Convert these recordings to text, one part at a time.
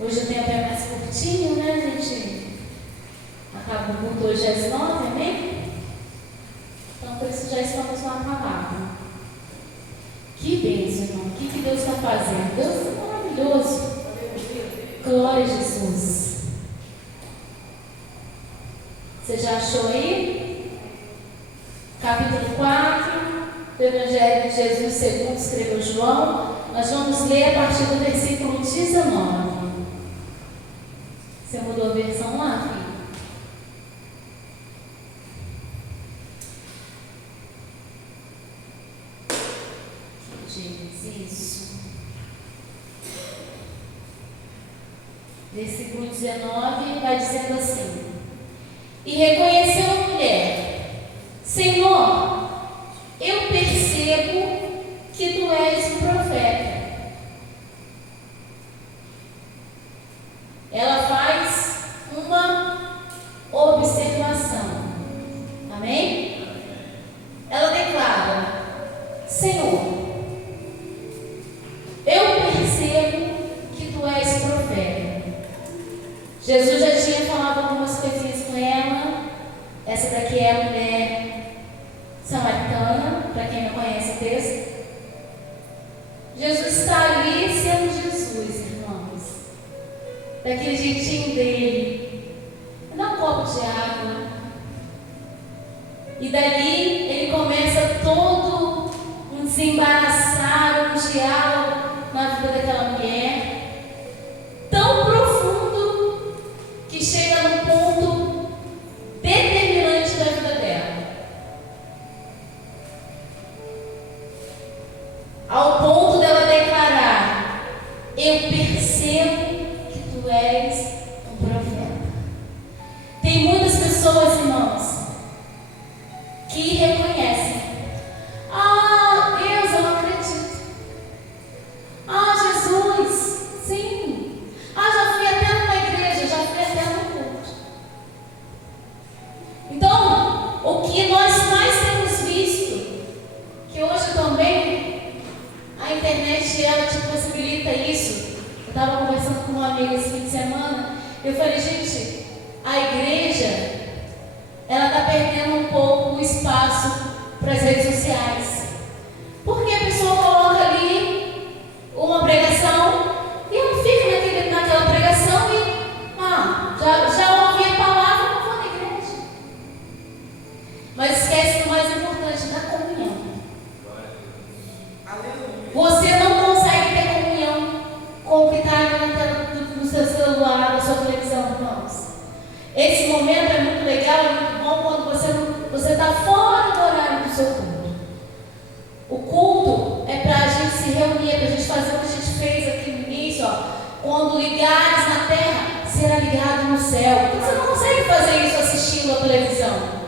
Hoje o tempo é mais curtinho, né, gente? Acaba o culto hoje às 9, amém? Então, por isso já estamos no acabado. Que bênção, irmão. O que Deus está fazendo? Deus é maravilhoso. Glória a Jesus. Você já achou aí? Capítulo 4 do Evangelho de Jesus segundo escreveu João. Nós vamos ler a partir do versículo 19. Você mudou a versão lá, filho? Isso. Versículo 19 vai dizendo assim: e reconheceu a mulher: Senhor, eu percebo que tu és um profeta. Ela faz uma observação. Amém? Ela declara: Senhor, eu percebo que tu és profeta. Jesus já tinha falado algumas coisinhas com ela. Essa daqui é a mulher samaritana, para quem não conhece o texto. Jesus está ali sendo Jesus, irmãos. Daquele jeitinho dele. Dá um copo de água. E dali ele começa todo um desembaraçar, um diálogo na vida daquela mulher, tão profundo que chega num ponto determinante da vida dela, ao ponto dela declarar: eu percebo que tu és um profeta. Tem muitas pessoas, irmãos, que reconhecem: ah, Deus, eu acredito. Ah, Jesus, sim. Ah, já fui até numa igreja, já fui até no culto. Então, o que nós mais temos visto, que hoje também a internet, ela te possibilita isso. Eu estava conversando com uma amiga esse fim de semana, eu falei: gente, a igreja, ela está perdendo um pouco o espaço para as redes sociais. Porque a pessoa coloca ali uma pregação e ela fica naquela pregação e já ouvi a palavra, não vou na igreja. Mas esquece do mais importante, da comunhão. Você não consegue ter comunhão com o que está ali na tela do seu celular, da sua televisão, irmãos. Esse momento é muito legal, é muito bom quando você está fora do horário do seu culto. O culto é para a gente se reunir, é para a gente fazer o que a gente fez aqui no início, ó. Quando ligares na terra, será ligado no céu. Então você não consegue fazer isso assistindo a televisão.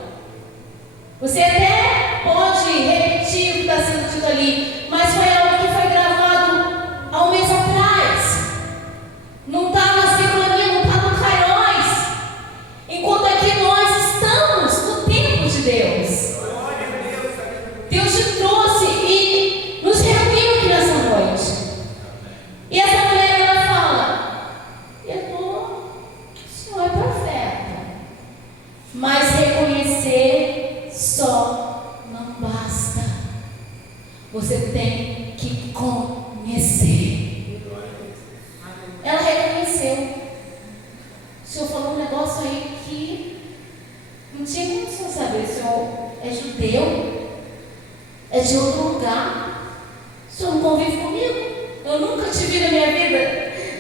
Você até pode repetir o que está sendo dito ali, mas foi algo que foi gravado há um mês atrás. Não está na sincronia, não está no Kairos. Enquanto aqui nós estamos no tempo de Deus. Deus te trouxe e nos reuniu aqui nessa noite. E essa mulher, ela fala: o senhor é profeta. Mas reconhecer só não basta. Você tem que conhecer. Ela reconheceu. O senhor falou um negócio aí que não tinha como o senhor saber. O senhor é judeu? É de outro lugar? O senhor não convive comigo? Eu nunca te vi na minha vida,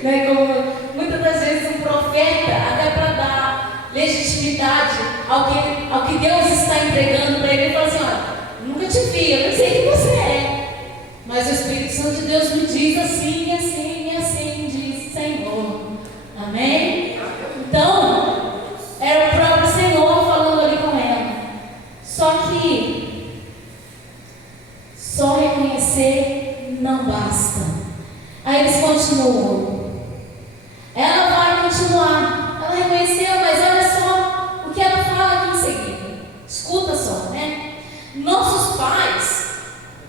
né? Como muitas das vezes um profeta, até para dar legitimidade ao que Deus está entregando para ele, ele fala assim: olha, nunca te vi, eu não sei quem você é, mas o Espírito Santo de Deus me diz assim, assim e assim, diz o Senhor. Amém? Então, era o próprio Senhor falando ali com ela. Só que só reconhecer não basta. Aí eles continuam. Ela vai continuar. Ela reconheceu, mas olha só o que ela fala aqui em seguida. Escuta só, né? Nossos pais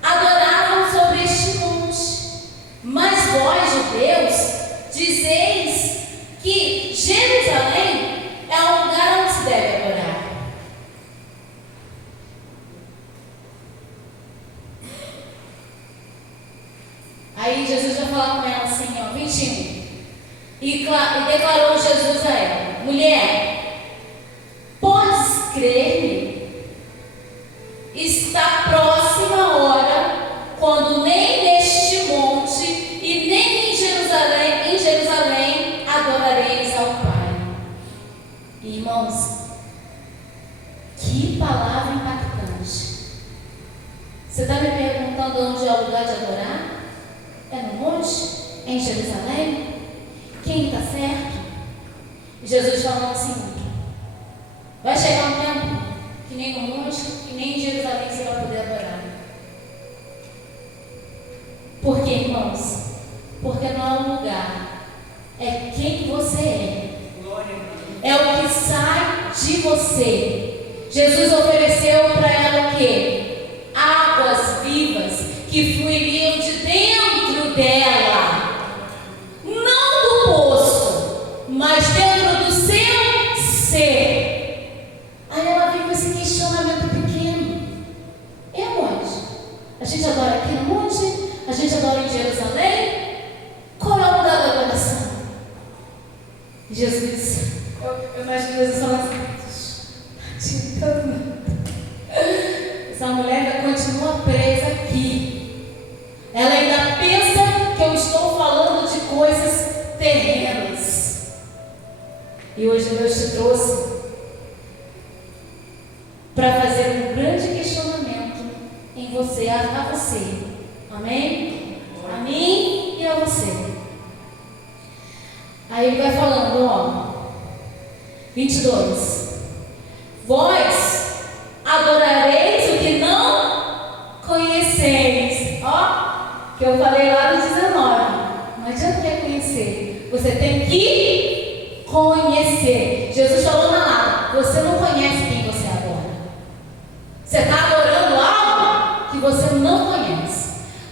adoravam sobre este monte, mas vós, judeus, dizeis e declarou Jesus a ela: mulher, podes crer-me? Está próxima a hora, quando nem neste monte e nem em Jerusalém adorareis ao Pai. Irmãos, que palavra impactante. Você está me perguntando onde é o lugar de adorar? É no monte? É em Jerusalém? Quem está certo? E Jesus falando assim: vai chegar um tempo que nem no monte e nem em Jerusalém você vai poder adorar. Por quê, irmãos? Porque não é um lugar, é quem você é. É o que sai de você. Jesus ofereceu para ela o quê? Águas vivas que fluiriam de dentro dela. Não do poço, mas dentro do seu ser. Aí ela vem com esse questionamento pequeno: é onde? A gente adora aqui no monte? A gente adora em Jerusalém? Qual é o lugar da adoração? Jesus, eu imagino Jesus falando assim: essa mulher ainda continua presa aqui. Ela ainda pensa que eu estou falando de coisas terrenas. E hoje Deus te trouxe para fazer um grande questionamento em você, a você. Amém? A mim e a você. Aí ele vai falando, ó, 22. Vós adorareis o que não conheceis. Ó, que eu falei lá no 19. Não adianta reconhecer. Você tem que conhecer. Jesus falou na lata: você não conhece quem você adora. Você está adorando algo que você não conhece.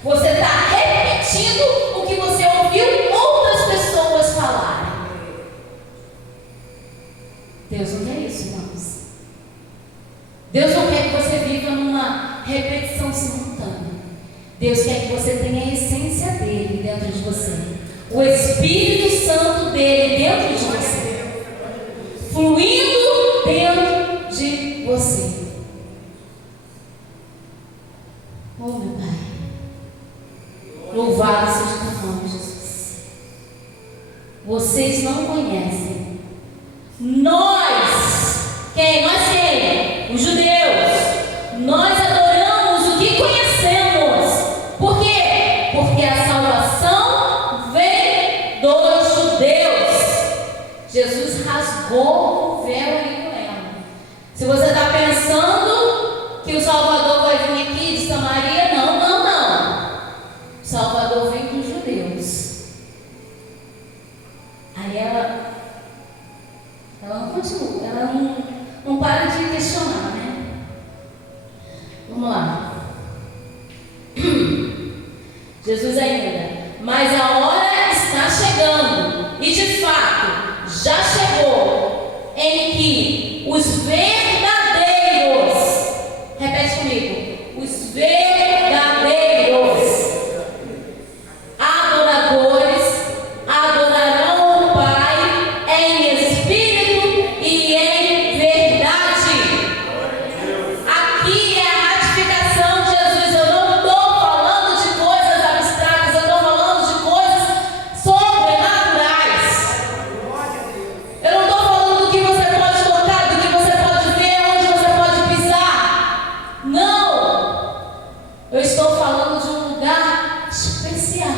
Você está repetindo o que você ouviu outras pessoas falarem. Deus não quer isso, irmãos. Deus não quer que você viva numa repetição simultânea. Deus quer que você tenha a essência dele dentro de você, o Espírito Santo dele dentro de você, fluindo dentro de você. Oh, meu Pai, louvado seja o teu nome, Jesus. Vocês não conhecem. Nós, quem? Nós quem? Os judeus. Nós adoramos o que conhecemos. Por quê? Porque a salvação vem dos judeus. Jesus rasgou o véu ali com ela. Se você está pensando que o Salvador vai vir aqui de Samaria, não. O Salvador vem dos judeus. Aí ela não continua, ela não para de questionar, né? Vamos lá. Jesus ainda: mas a hora está chegando, e de fato já chegou, em que os verdadeiros, repete comigo, os verdadeiros adoradores adorarão o Pai em espírito e em verdade. Aqui é a ratificação de Jesus. Eu não estou falando de coisas abstratas, eu estou falando de coisas sobrenaturais. Eu não estou falando do que você pode tocar, do que você pode ver, onde você pode pisar. Não! Eu estou falando de um lugar especial,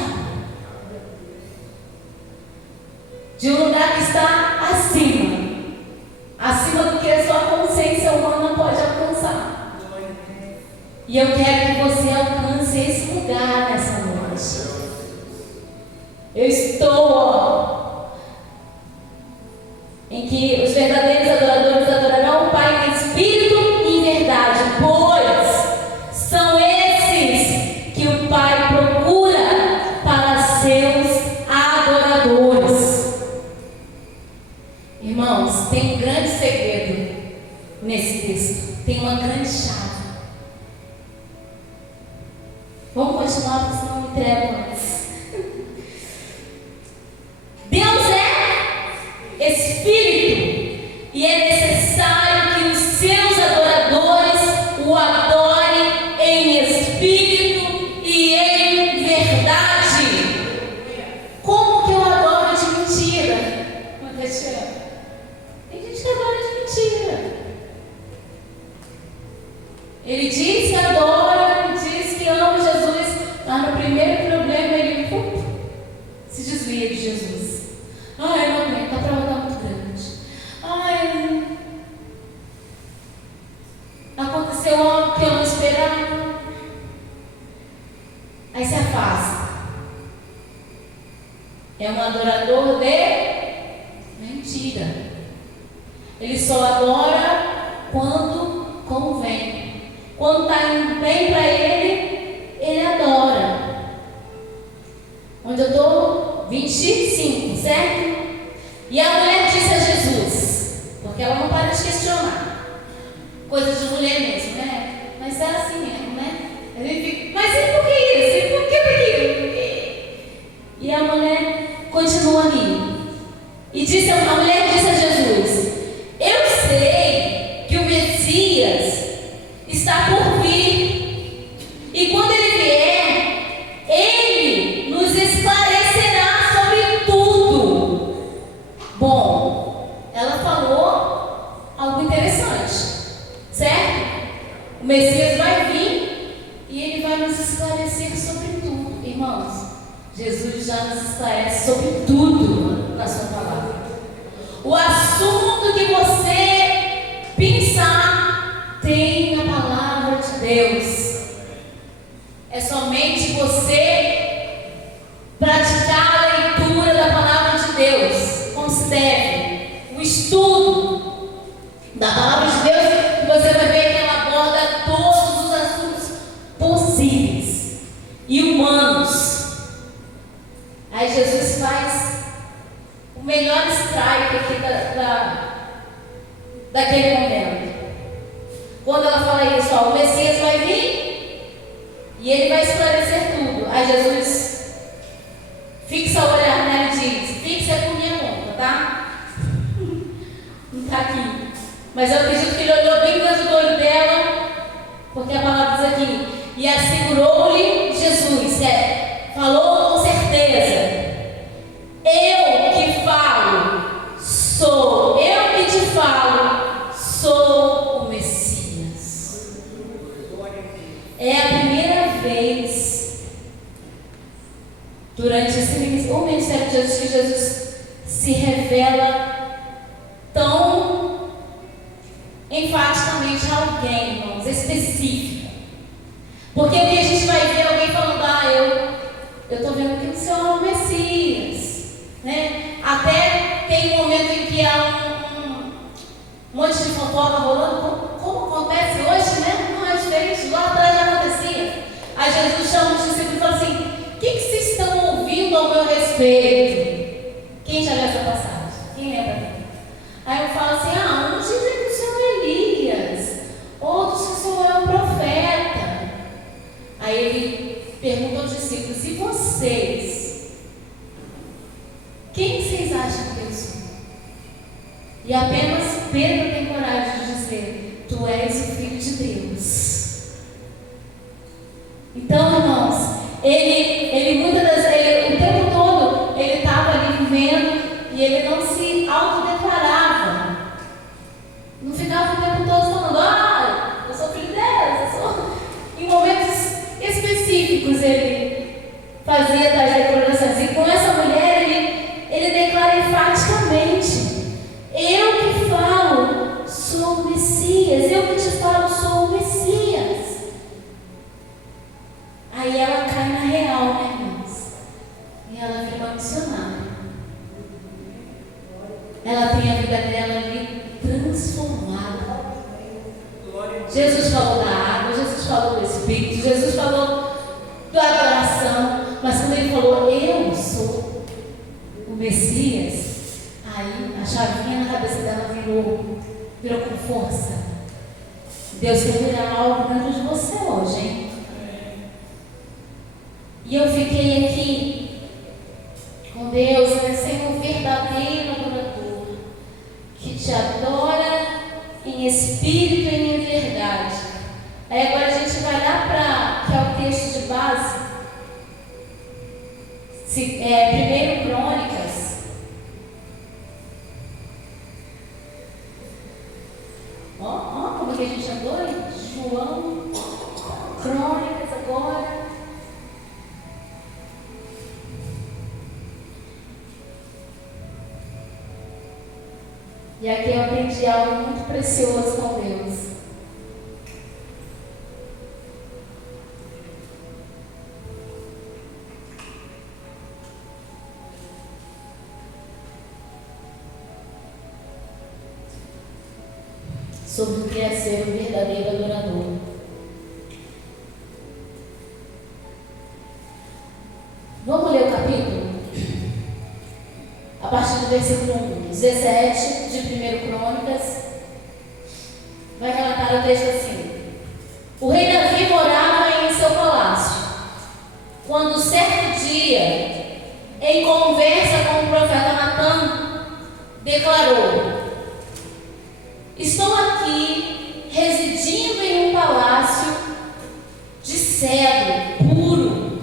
de um lugar que está acima do que a sua consciência humana pode alcançar. E eu quero que você alcance esse lugar nessa noite. Eu estou, em que os verdadeiros adoradores adorarão o Pai em espírito e em verdade, pois são esses que o Pai procura para seus adoradores. Irmãos, tem um grande segredo nesse texto, tem uma grande chave. Vamos continuar, porque senão eu me entrego antes. Deus é te ama. Tem gente que adora de mentira. Ele diz que adora, ele diz que ama Jesus, mas no primeiro problema ele se desvia de Jesus. Ai, não aguento, a prova está muito grande. Ai, aconteceu algo que eu não esperava. Aí se afasta. É um adorador de mentira. Ele só adora quando convém. Quando está indo bem para ele adora. Onde eu estou? 25, certo? E a mulher disse a Jesus, porque ela não para de questionar. Coisa de mulher mesmo, né? Mas é assim mesmo, né? Ele fica, mas e por que isso? E por que aquilo? E a mulher continua ali. E a mulher disse a Jesus: eu sei que o Messias está por vir, e quando ele vier, ele nos esclarecerá sobre tudo. Bom, ela falou algo interessante, certo? O Messias vai vir e ele vai nos esclarecer sobre tudo. Irmãos, Jesus já nos esclarece sobre tudo na sua palavra. O assunto que você pensar tem a palavra de Deus. É somente você praticar a leitura da palavra de Deus. Considere o estudo da palavra de Deus, que você vai ver que ela aborda todos os assuntos possíveis e humanos. Aí Jesus faz o melhor strike aqui daquele momento. Quando ela fala isso, ó, o Messias vai vir e ele vai esclarecer tudo. Aí Jesus fixa o olhar nela e diz: fixa por minha conta, tá? Não está aqui. Mas eu acredito que ele olhou bem dentro do olho dela, porque a palavra diz aqui: e assegurou-lhe Jesus, falou com certeza: eu que falo, sou, eu que te falo, sou o Messias. É a primeira vez durante o ministério de Jesus que Jesus se revela tão enfaticamente a alguém, irmãos, específico. Porque o que a gente vai ver alguém falando: eu estou vendo que o Senhor é o Messias, né? Até tem um momento em que há um monte de fofoca rolando, como acontece hoje, né? Não é diferente, lá atrás já acontecia. Aí Jesus chama os discípulos e fala assim: o que vocês estão ouvindo ao meu respeito? Quem já leu essa passagem? Quem lembra? Aí eu falo assim: uns dizem que o Senhor é Elias, outros que o Senhor é um profeta. Aí ele pergunta aos discípulos: e vocês? Quem vocês acham que eu sou? E apenas Pedro tem coragem de dizer: tu és o Filho de Deus. Então, irmãos, ele muitas das vezes, o tempo todo, ele estava ali vivendo e ele não se autodeclarava. Não ficava o tempo todo falando: eu sou filho de Deus, eu sou. Em momentos específicos ele fazia tais declarações. E com essa mulher ele declara enfaticamente: eu que falo sou o Messias, eu que te falo sou o Messias. Aí ela cai na real, né, irmãos? E ela vira uma missionária. Ela tem a vida dela ali transformada. Jesus falou da água, Jesus falou do Espírito, Jesus falou da adoração, mas quando ele falou: eu sou o Messias, aí a chavinha na cabeça dela virou com força. Deus quer virar algo dentro de você hoje, hein? E eu fiquei aqui com Deus, ser um verdadeiro adorador, que te adora em espírito e em verdade. Aí agora a gente vai lá que é o texto de base, 1 Crônicas E aqui eu aprendi algo muito precioso com Deus. Sobre o que é ser um verdadeiro adorador. Vamos ler o capítulo? A partir do versículo 17 de 1 Crônicas, vai relatar o texto assim: o rei Davi morava em seu palácio, quando certo dia, em conversa com o profeta Natã, declarou: estou aqui residindo em um palácio de cedro puro,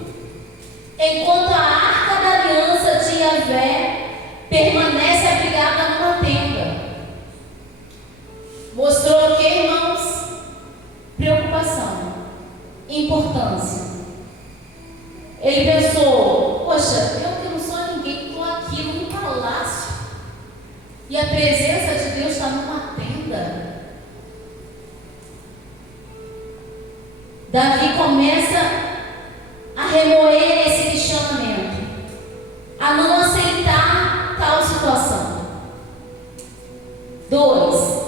enquanto a arca da aliança de Yahvé permanece abrigada numa tenda. Mostrou o que, irmãos? Preocupação, importância. Ele pensou: poxa, eu que não sou ninguém, estou aqui num palácio e a presença de Deus está numa tenda. Davi começa a remoer esse questionamento, a não aceitar tal situação. 2.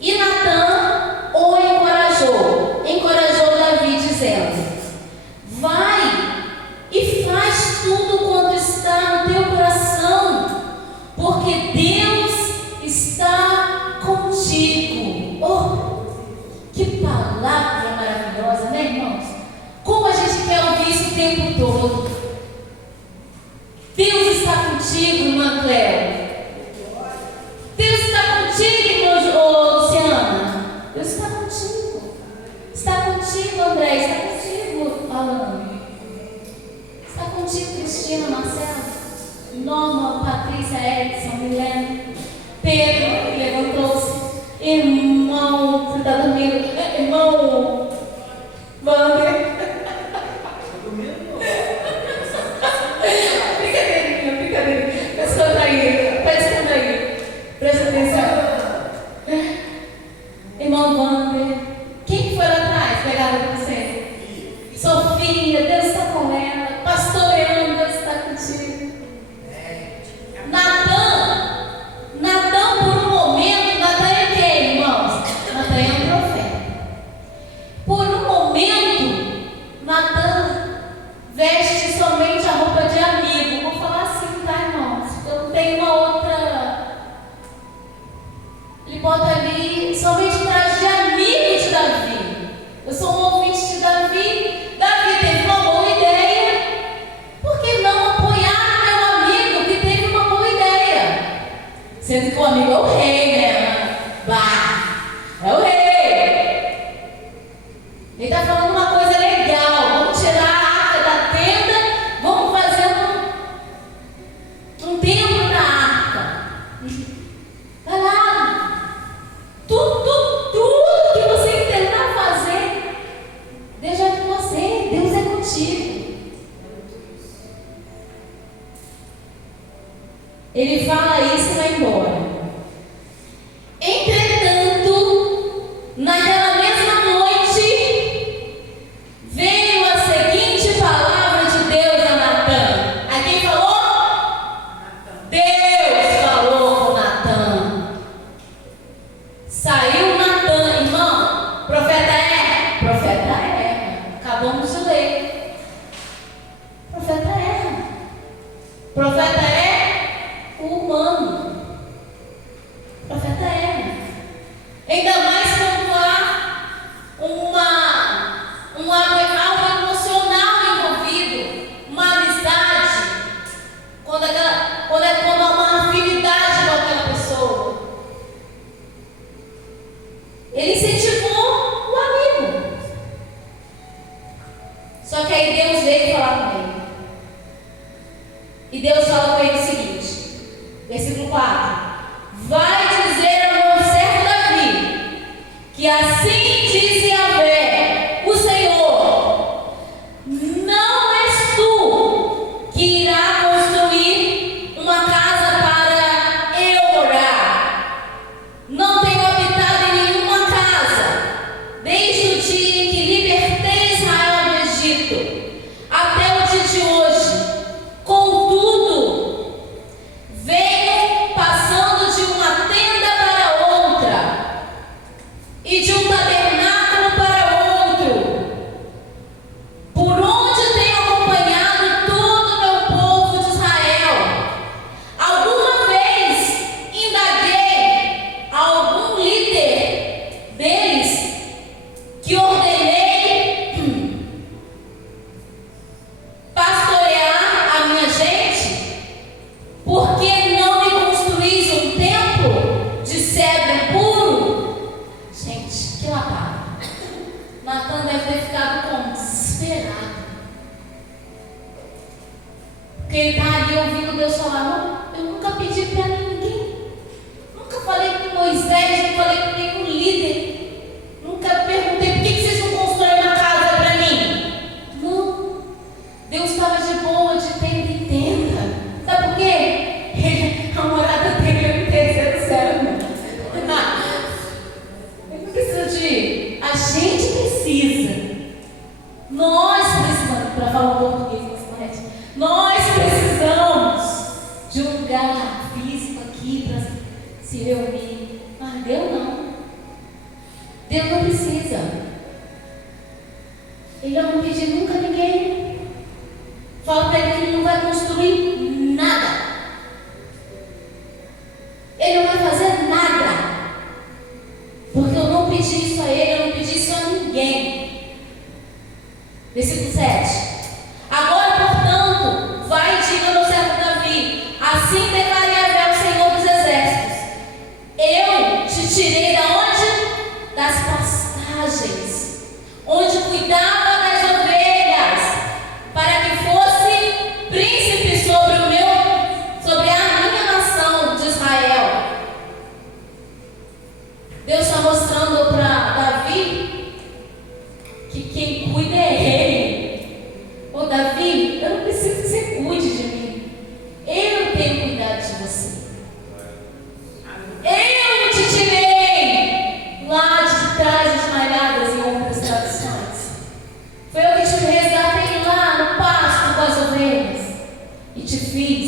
E Natã o encorajou Davi, dizendo: vai e faz tudo quanto está no teu coração, porque Deus está contigo. Oh, que palavra maravilhosa, né, irmãos? Como a gente quer ouvir isso o tempo todo. Deus está contigo, irmã Cléo. Deus está contigo, irmã Luciana. Deus está contigo. Está contigo, André. Está contigo, Alan. Está contigo, Cristina, Marcelo, Norma, Patrícia, Edson, Milena, Pedro, que levantou-se. Irmão, você está dormindo? Irmão, Wander. Brincadeirinha. Pessoa tá aí, presta aí. Presta atenção. Irmão Wander. Quem foi lá atrás? Pegava com você? Sofia, Deus está com ela. Pastoreando, Deus está contigo. Natã, por um momento, Natã é quem, irmãos? Natã é um profeta. Por um momento, Natã veste somente a roupa de amigo. Vou falar assim, tá, irmãos? Eu não tenho uma outra. Ele bota ali somente traje de amigo de Davi. Eu sou um ouvinte de Davi. Davi teve uma boa ideia. Por que não apoiar meu amigo que teve uma boa ideia? Sendo que o amigo é o rei, né? Bah, é o rei. Ele está falando uma coisa legal. Vamos tirar a arca da tenda. Vamos fazer um templo da arca. Vai lá. Tudo que você tentar fazer, Deus é com você. Deus é contigo. Ele fala isso e vai embora. Entretanto, naquela mesma noite, veio a seguinte palavra de Deus a Natã. A quem falou? Deus falou com Natã. Saiu Natã, irmão. Profeta é? Profeta é. Acabamos de ler. Profeta é. Profeta é o humano. Profeta é. Ainda mais quando há algo emocional envolvido, uma amizade, quando há uma afinidade com aquela pessoa. Ele incentivou o amigo. Só que aí Deus veio falar com ele. E Deus fala com ele o seguinte, versículo 4: vai dizer ao meu servo Davi, que assim diz Yahvé, o Senhor: não és tu que irá construir uma casa para eu morar, sempre ouvi, ah, Deus não. Deus não precisa. Ele não pediu nunca a ninguém. Fala para ele que ele não vai construir nada. Ele não vai fazer nada. Porque eu não pedi isso a ele, eu não pedi isso a ninguém. Versículo 7. Agora, portanto, vai e diga ao meu servo Davi: assim declare Yahvé, o Senhor dos exércitos: eu te tirei da onde? Das pastagens, onde cuidava das ovelhas, para que fosse príncipe sobre a minha nação de Israel. Deus está mostrando para Davi que quem cuida é ele. Ô Davi, eu não preciso que você cuide de mim. Eu tenho cuidado de você. Eu te tirei lá de trás das malhadas em outras traduções. Foi eu que te resgatei lá no pasto com as ovelhas e te fiz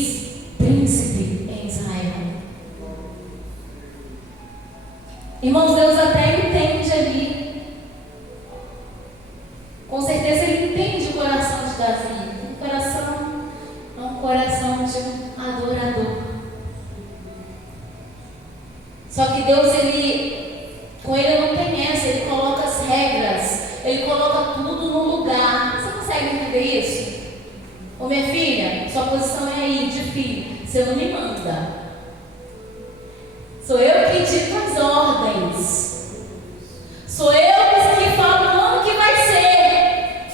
príncipe em Israel. Irmãos, Deus até entende ali. Com certeza ele entende o coração de Davi. O coração é um coração de um adorador. Só que Deus, com ele não tem essa, ele coloca as regras, ele coloca tudo no lugar. Você consegue entender isso? Ô minha filha, sua posição é aí de filho, você não me manda. Sou eu que dito as ordens. Sou eu que falo como que vai ser.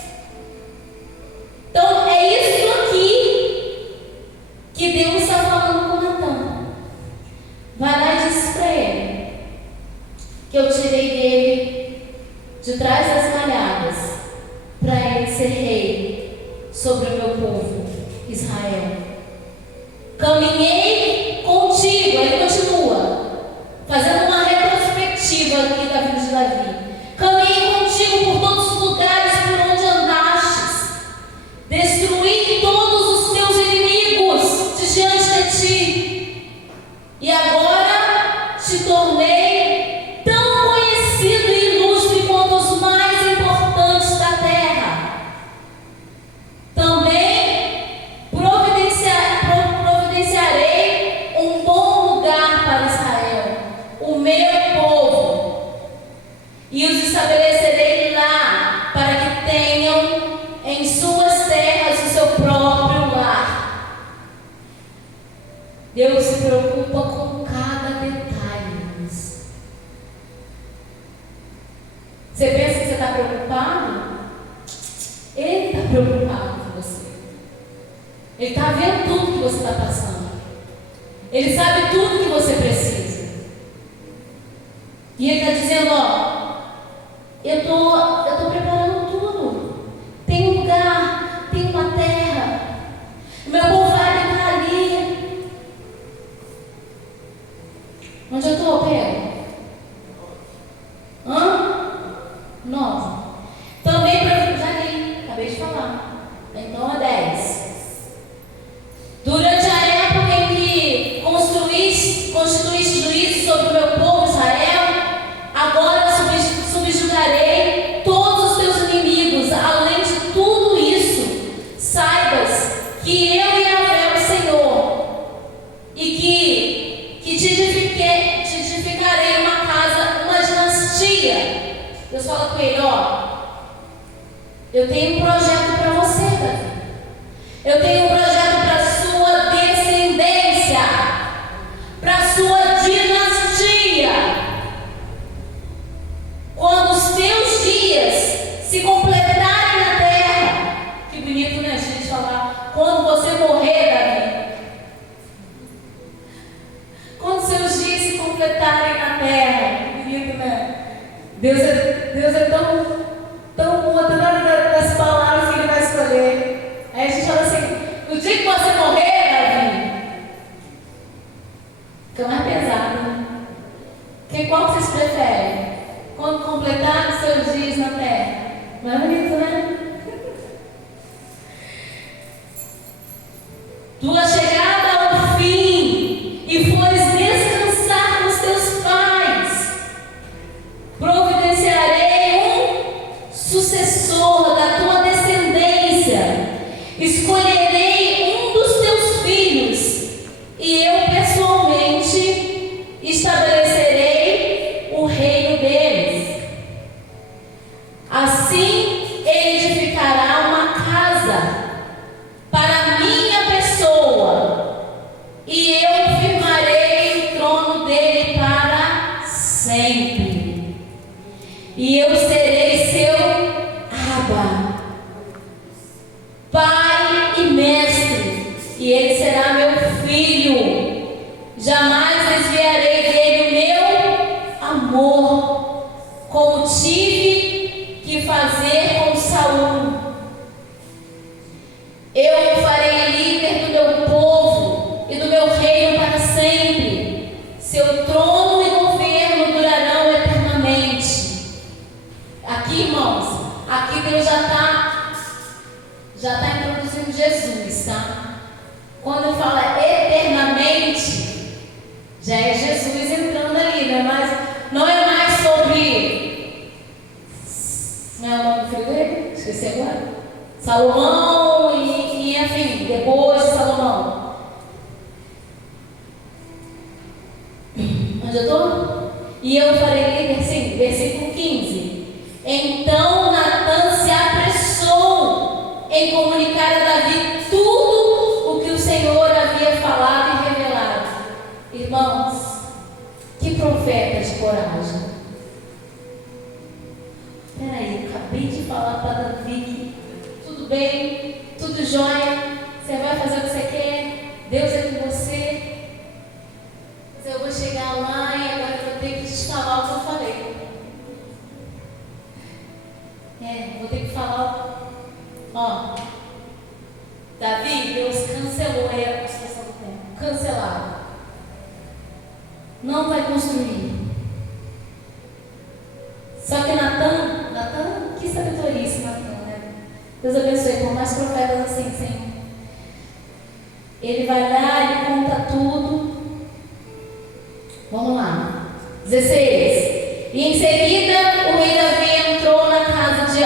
Então é isso aqui que Deus está falando com Natan. Vai lá e diz para ele que eu tirei dele de trás das malhadas para ele ser rei sobre o meu povo Israel. Caminhei contigo, ele continua fazendo uma retrospectiva aqui da vida de Davi. Caminhei contigo por todos os lugares por onde andastes, destruí todos os teus inimigos de diante de ti, e agora te tornei tão conhecido e ilustre quanto os mais importantes da terra. Também providenciarei um bom lugar para Israel, o meu povo, e os estabelecerei lá, para que tenham em suas terras o seu próprio lar. Deus se preocupa com cada detalhe. Você pensa que você está preocupado? Ele está preocupado com você. Ele está vendo tudo que você está passando. Ele sabe tudo que você precisa. E ele está dizendo, ó, eu tô preparando tudo. Tem um lugar, tem uma terra. O meu povo vai ficar ali. Onde eu estou, Pedro? Hã? 9. Também já li, acabei de falar. Então é 10. Durante a época em que constituíste juízo sobre o meu povo Israel, agora subjugarei todos os teus inimigos. Além de tudo isso, saibas que eu e Yahvé, o Senhor, e que te edificarei uma casa, uma dinastia. Deus fala com ele, ó, eu tenho um projeto para você, Davi. Eu tenho um projeto para a sua descendência, para a sua dinastia. Quando os teus dias se completarem na terra, que bonito, né, a gente falar, quando você morrer, Davi, quando seus dias se completarem na terra, que bonito, né? Deus é tão bom, até na hora das palavras que ele vai escolher. Aí a gente fala assim, no dia que você morrer, Davi, fica mais pesado, né? Qual que vocês preferem? Quando completar os seus dias na terra? Não é bonito, né? Tua chegada ao fim e fores descansar nos Onde eu estou? E eu farei líder, versículo 15. Então Natã se apressou em comunicar a Davi tudo o que o Senhor havia falado e revelado. Irmãos, que profeta de coragem. Peraí, eu acabei de falar para Davi que tudo bem, tudo jóia, você vai fazer o que você quer, Deus é com você. Mas eu vou chegar lá e agora eu vou ter que te falar o que eu falei. Vou ter que falar, ó, Davi, Deus cancelou aí a construção do templo, cancelado. Não vai construir. Só que Natã, que sabedoria esse Natã, né? Deus abençoe, por mais profetas assim, Senhor. Ele vai lá, ele conta tudo. Vamos lá. 16. E em seguida o rei Davi entrou na casa de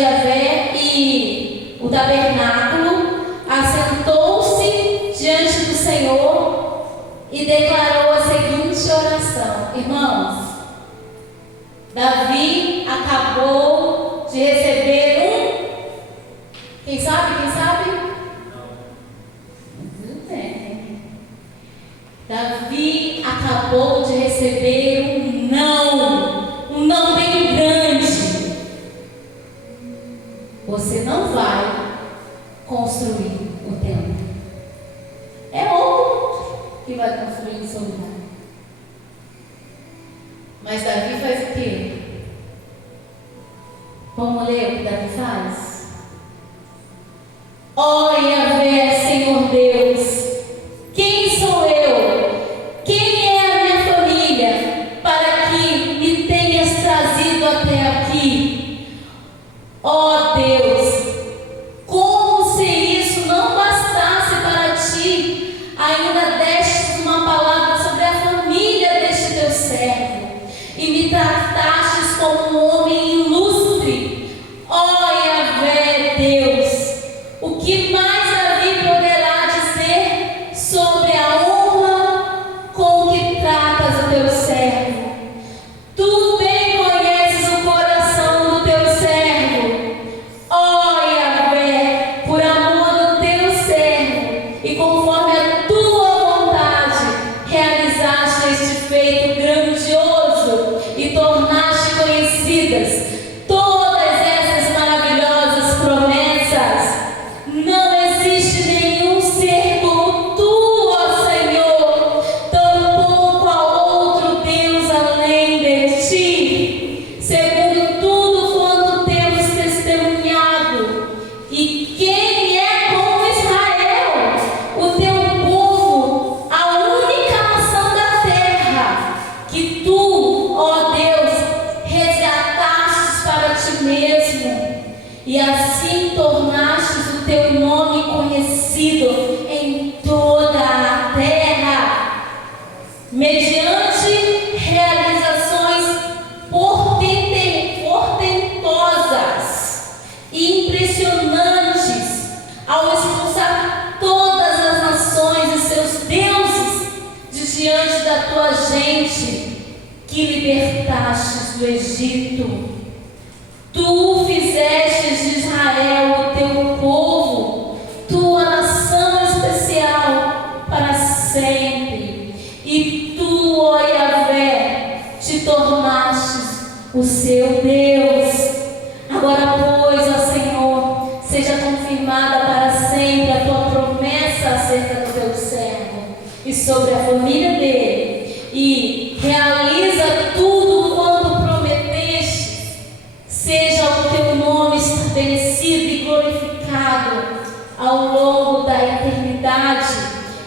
Javé e o tabernáculo, assentou-se diante do Senhor e declarou a seguinte oração. Irmãos, Davi acabou de receber quem sabe? Não tem. Davi acabou de receber um não bem grande. Você não vai construir o templo. É outro que vai construir em seu lugar. Mas Davi faz o quê? Vamos ler o que Davi faz? Ó Yahvé, Senhor Deus, quem sou eu? Quem é a minha família para que me tenhas trazido até aqui? Ó Deus, como se isso não bastasse para ti, ainda destes uma palavra sobre a família deste teu servo e me tratastes como um homem ilustre. Ó Yahvé, Deus, o que mais Davi poderá dizer sobre a honra com que tratas o teu servo? Tu bem conheces o coração do teu servo. Ó Yahvé, por amor do teu servo e conforme a tua vontade, realizaste este feito grandioso e tornaste conhecidas todas essas maravilhosas promessas. Não existe nenhum ser como tu, ó Senhor, tampouco há outro Deus além de ti, segundo tudo quanto temos testemunhado. E quem é como Israel, o teu povo, a única nação da terra, que tu, ó Deus, resgatastes para ti mesmo, e assim tornastes o teu nome conhecido em toda a terra, mediante realizações portentosas e impressionantes, ao expulsar todas as nações e seus deuses de diante da tua gente, que libertastes do Egito. Tu fizestes de Israel o teu povo, tua nação especial para sempre. E tu, ó Yahvé, te tornastes o seu Deus. Agora, pois, ó Senhor, seja confirmada para sempre a tua promessa acerca do teu servo e sobre a família dele, e realiza tudo quanto prometeste. Seja o teu nome estabelecido e glorificado ao longo da eternidade,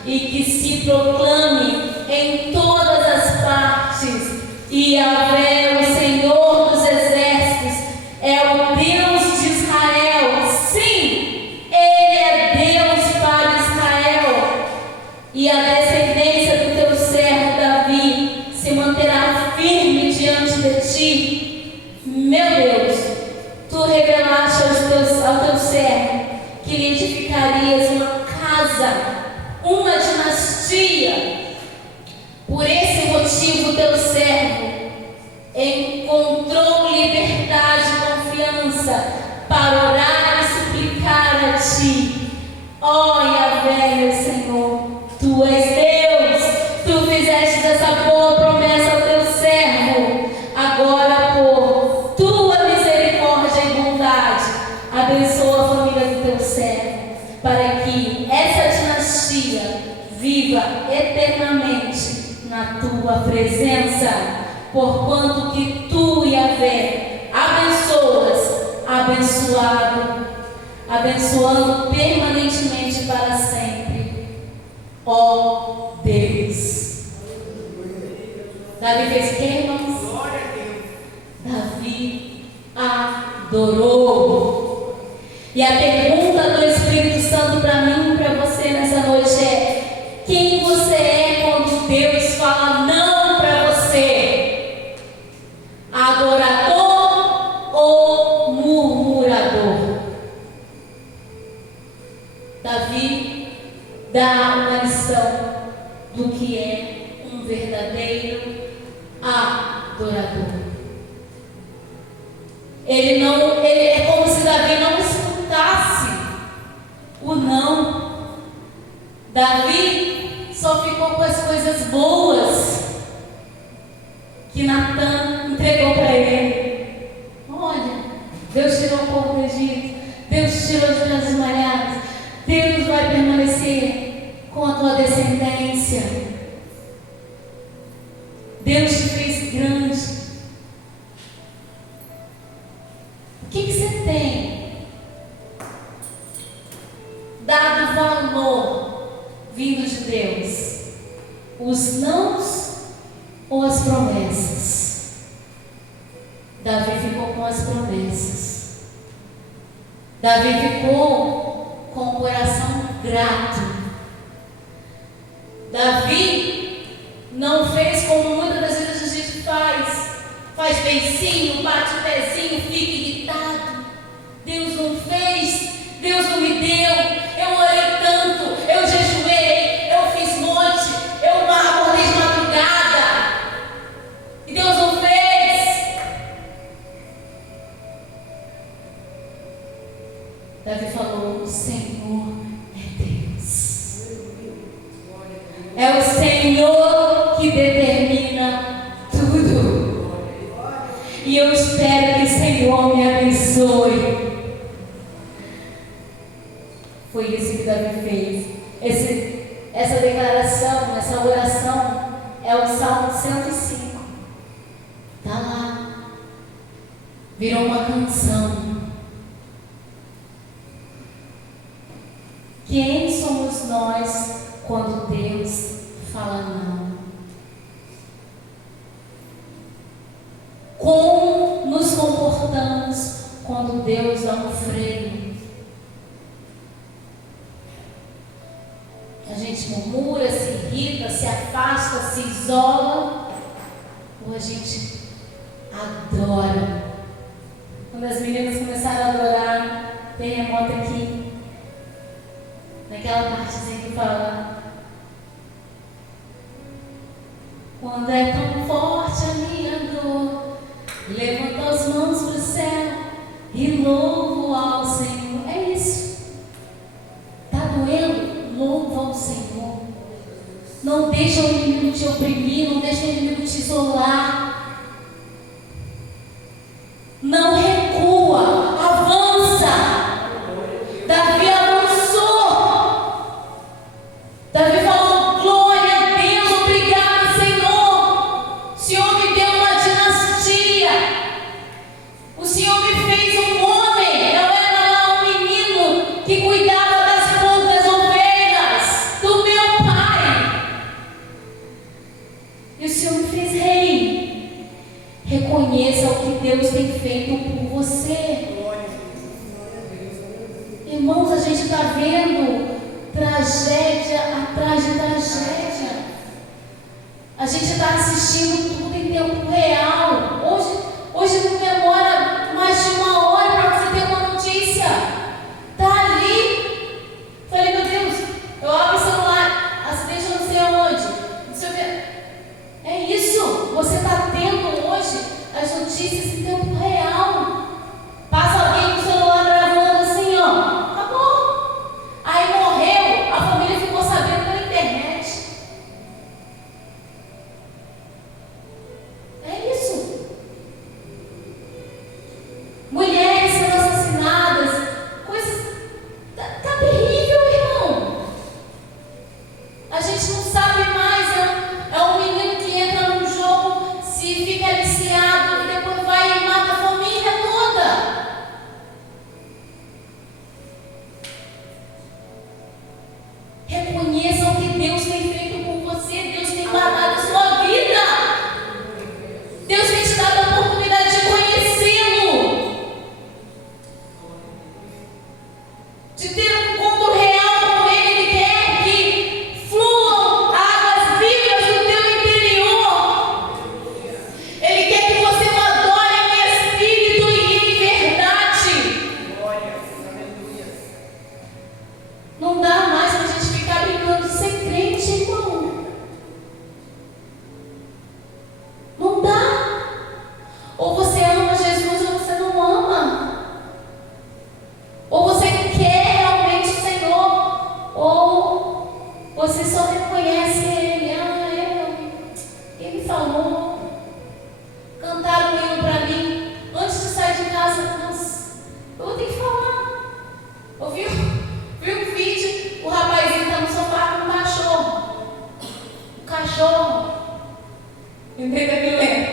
e que se proclame em todas as partes. E Yahvé, o Senhor dos exércitos, é o Deus de Israel. Sim, Ele é Deus para Israel. E a descendência do teu servo Davi se manterá firme diante de ti. Meu Deus, tu revelaste ao teu servo que lhe edificarias uma casa, uma dinastia. Por esse motivo motivo teu servo encontrou liberdade e confiança para orar e suplicar a ti. Ó Yahvé, meu Senhor, tu és Deus, tu fizeste essa boa promessa ao teu servo. Agora, por tua misericórdia e bondade, abençoa a família do teu servo, para que essa dinastia viva eternamente na tua presença, porquanto que tu, Yahvé, abençoando permanentemente para sempre. Ó Deus. Davi fez o que, irmãos? Glória a Deus. Davi adorou. E a pergunta do Espírito Santo para mim e para você nessa noite é: quem você é quando Deus fala não para você? Adorador ou murmurador? Davi dá uma lição do que é um verdadeiro adorador. Ele é como se Davi não escutasse o não. Davi só ficou com as coisas boas que Natan entregou para ele. Olha, Deus tirou o povo do Egito, Deus tirou de Casas Malhadas, Deus vai permanecer com a tua descendência, Deus te fez grande. O que você tem dado valor vindo de Deus? Os nãos ou as promessas? Davi ficou com as promessas. Davi ficou com o coração grato. Davi não fez como muitas das vezes a gente faz beicinho, bate o pezinho, fica irritado. Deus não fez, Deus não me deu, eu orei tanto, eu jejuei, eu fiz monte, eu acordei de madrugada e Deus não fez. Davi falou: o Senhor é Deus, é o Senhor que determina tudo. E eu espero que o Senhor me abençoe. Foi isso que Davi fez. Essa declaração, essa oração é o Salmo 105. Está lá. Virou uma canção. Quem somos nós quando Deus fala não? Como nos comportamos quando Deus dá um freio? A gente murmura, se irrita, se afasta, se isola, ou a gente adora? Quando as meninas começaram a adorar, terremoto aqui, naquela partezinha que fala: quando é tão forte a minha dor, levanto as mãos para o céu e louvo ao Senhor. É isso. Está doendo? Louva ao Senhor. Não deixa o inimigo te oprimir, não deixa o inimigo te isolar. Não recua, avança. Davi avançou. Davi falou: glória a Deus, obrigado, Senhor. O Senhor me deu uma dinastia. O Senhor me fez um homem. Eu era lá um menino que cuidava das poucas ovelhas do meu pai. E o Senhor me fez rei. Reconheça o que Deus tem feito por você. Irmãos, a gente está vendo tragédia atrás de tragédia. A gente está assistindo tudo em tempo real. Hoje não demora mais de uma hora para você ter uma notícia. Está ali. Falei: meu Deus, eu abro o celular, acidente não sei aonde, não sei o que. É isso. A gente não sabe mais. É um menino que entra num jogo, se fica aliciado e depois vai e mata a família toda. Reconheça o que Deus tem feito por você. Deus tem guardado a sua vida. Deus tem te dado a oportunidade de conhecê-lo, de ter um encontro real com Ele. Ele quer que fluam águas vivas no teu interior. Ele quer que você o adore em espírito e em verdade. Não dá mais para a gente ficar brincando de ser crente, irmão. Não dá. Ou você ama Jesus ou você não ama. Ou você quer realmente o Senhor, ou você só reconhece Ele. Ele me falou. Cantaram um hino para mim antes de sair de casa. Nossa, eu vou ter que falar. Ouviu? Viu um vídeo? O rapazinho está no sofá com um cachorro. Um cachorro. Entendeu? Me lembro.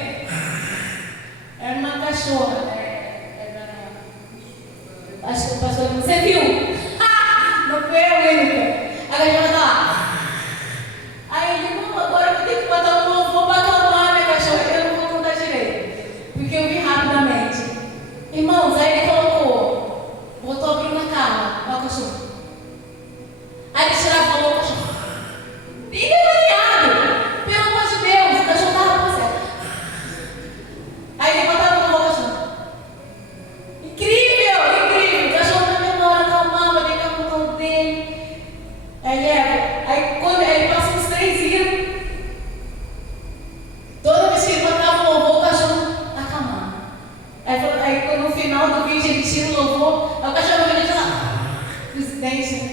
Era uma cachorra. Acho que o pastor. Você viu? Não foi eu, Mônica. A cachorra tá lá. Aí ele, não, agora eu vou ter que botar um louvor para acalmar minha cachorra. Eu não vou contar direito, porque eu vi rapidamente. Irmãos, aí ele botou a Bruna calma. Olha o cachorro. Aí ele tirava e falou o cachorro. Bem demoniado. Pelo amor de Deus, o cachorro estava com você. Aí ele botava o cachorro. Incrível, incrível. O cachorro na mesma hora acalmava, ele ficava no colo dele. Aí quando ele passa uns 3 dias, toda vez que ele botava o louvor, o cachorro acalmava. Aí no final do vídeo ele tira o louvor, aí o cachorro vem de lá. Presidente, né?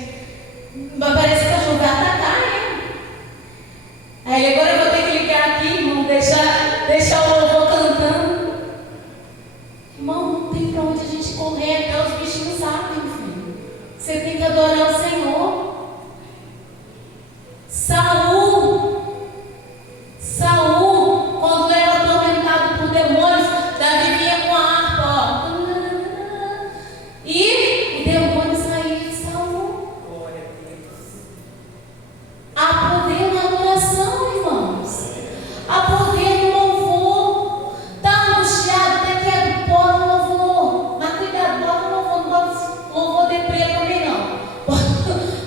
Parece que o cachorro vai atacar ele. Aí agora eu vou ter que ligar aqui, irmão, deixar o louvor cantando. Irmão, não tem pra onde a gente correr, até os bichinhos sabem, filho. Você tem que adorar o Senhor. Saul, quando era atormentado por demônios, Davi vinha com a harpa, ó. E o demônio saía de Saul. Há poder na adoração, irmãos. Há poder no louvor. Está angustiado, até que é do pó no louvor. Mas cuidado, bota o louvor, não bota louvor deprê também não.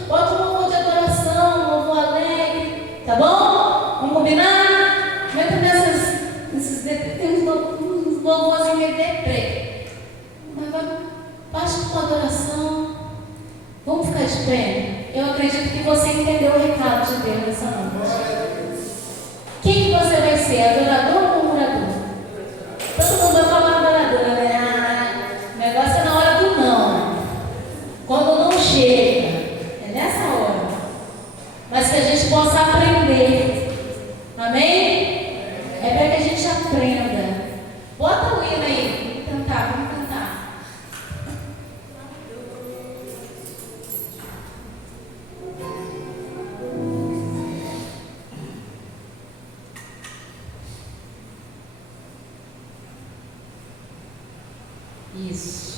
Bota o louvor de adoração, louvor alegre. Tá bom? Vamos combinar? Meta nesses tem uns louvorzinhos meio deprê. Mas baixa com adoração. Vamos ficar de pé? Eu acredito que você entendeu o recado de Deus nessa noite. Quem que você vai ser? Adorador ou murmurador? Todo mundo vai falar adorador, né? O negócio é na hora do não. Quando não chega. É nessa hora. Mas que a gente possa aprender. Amém? É para que a gente aprenda. Bota o hino aí. Vamos cantar. Isso.